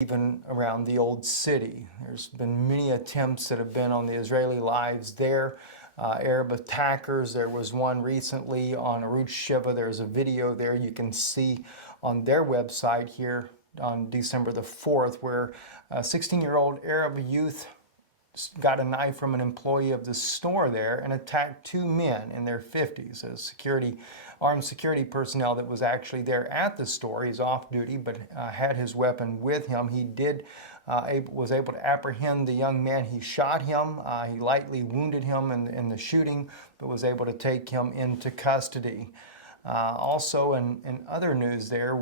even around the old city. There's been many attempts that have been on the Israeli lives there. Arab attackers, there was one recently on Arush Sheva. There's a video there you can see on their website here on December the 4th where a 16-year-old Arab youth got a knife from an employee of the store there and attacked two men in their 50s. Armed security personnel that was actually there at the store. He's off duty, but had his weapon with him. He was able to apprehend the young man. He shot him. He lightly wounded him in the shooting, but was able to take him into custody. Also, in other news there,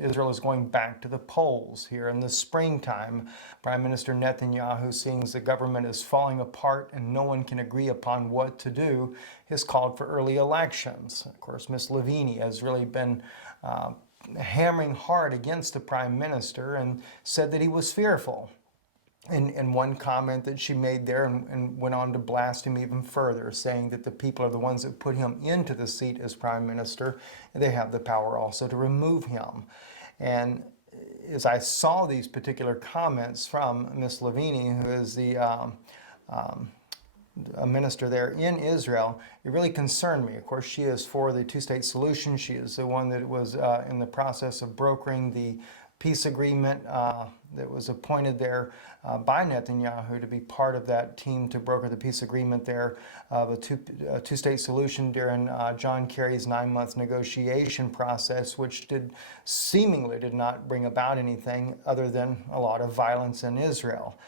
Israel is going back to the polls here in the springtime. Prime Minister Netanyahu, seeing the government is falling apart and no one can agree upon what to do, has called for early elections. Of course, Ms. Levini has really been hammering hard against the Prime Minister and said that he was fearful. In one comment that she made there and went on to blast him even further, saying that the people are the ones that put him into the seat as Prime Minister, and they have the power also to remove him. And as I saw these particular comments from Ms. Levini, who is a minister there in Israel, it really concerned me. Of course, she is for the two-state solution. She is the one that was in the process of brokering the peace agreement that was appointed there by Netanyahu to be part of that team to broker the peace agreement there of a two-state solution during John Kerry's 9-month negotiation process, which seemingly did not bring about anything other than a lot of violence in Israel.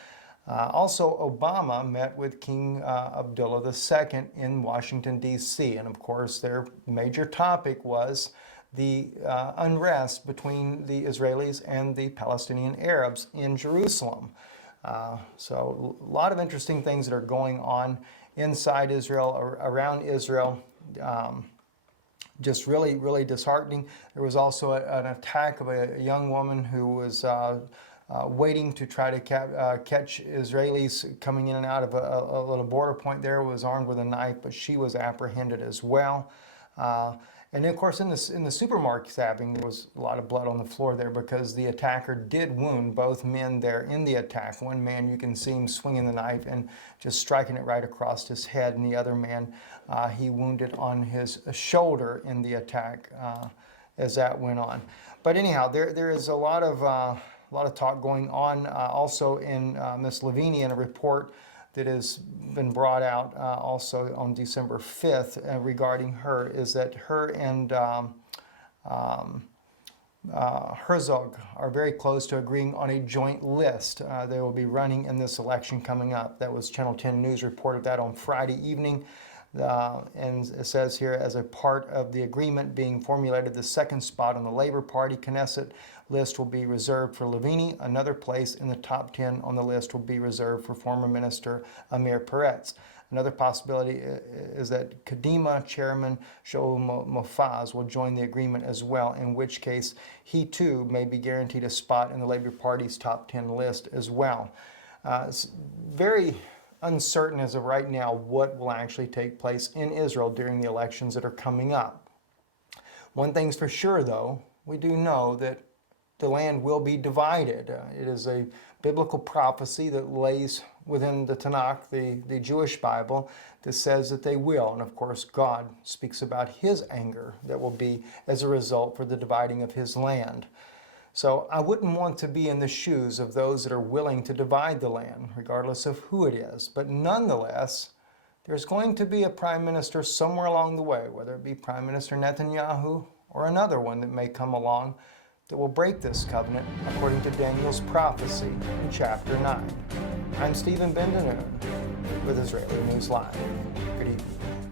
Also, Obama met with King Abdullah II in Washington, D.C., and of course their major topic was the unrest between the Israelis and the Palestinian Arabs in Jerusalem. So a lot of interesting things that are going on inside Israel, or around Israel. Just really, really disheartening. There was also an attack of a young woman who was waiting to try to catch Israelis coming in and out of a little border point there, was armed with a knife, but she was apprehended as well. And of course, in the supermarket stabbing, there was a lot of blood on the floor there because the attacker did wound both men there in the attack. One man, you can see him swinging the knife and just striking it right across his head, and the other man, he wounded on his shoulder in the attack as that went on. But anyhow, there is a lot of talk going on also in Ms. Levini in a report that has been brought out also on December 5th regarding her, is that her and Herzog are very close to agreeing on a joint list. They will be running in this election coming up. That was Channel 10 News reported that on Friday evening. And it says here, as a part of the agreement being formulated, the second spot on the Labor Party Knesset list will be reserved for Levini. Another place in the top 10 on the list will be reserved for former Minister Amir Peretz. Another possibility is that Kadima chairman Shaul Mofaz will join the agreement as well, in which case he too may be guaranteed a spot in the Labor Party's top 10 list as well. It's very uncertain as of right now what will actually take place in Israel during the elections that are coming up. One thing's for sure, though, we do know that the land will be divided. It is a biblical prophecy that lays within the Tanakh, the Jewish Bible, that says that they will. And of course, God speaks about his anger that will be as a result for the dividing of his land. So I wouldn't want to be in the shoes of those that are willing to divide the land, regardless of who it is. But nonetheless, there's going to be a prime minister somewhere along the way, whether it be Prime Minister Netanyahu or another one that may come along, that will break this covenant according to Daniel's prophecy in chapter 9. I'm Stephen Ben-Danoon with Israeli News Live. Good evening.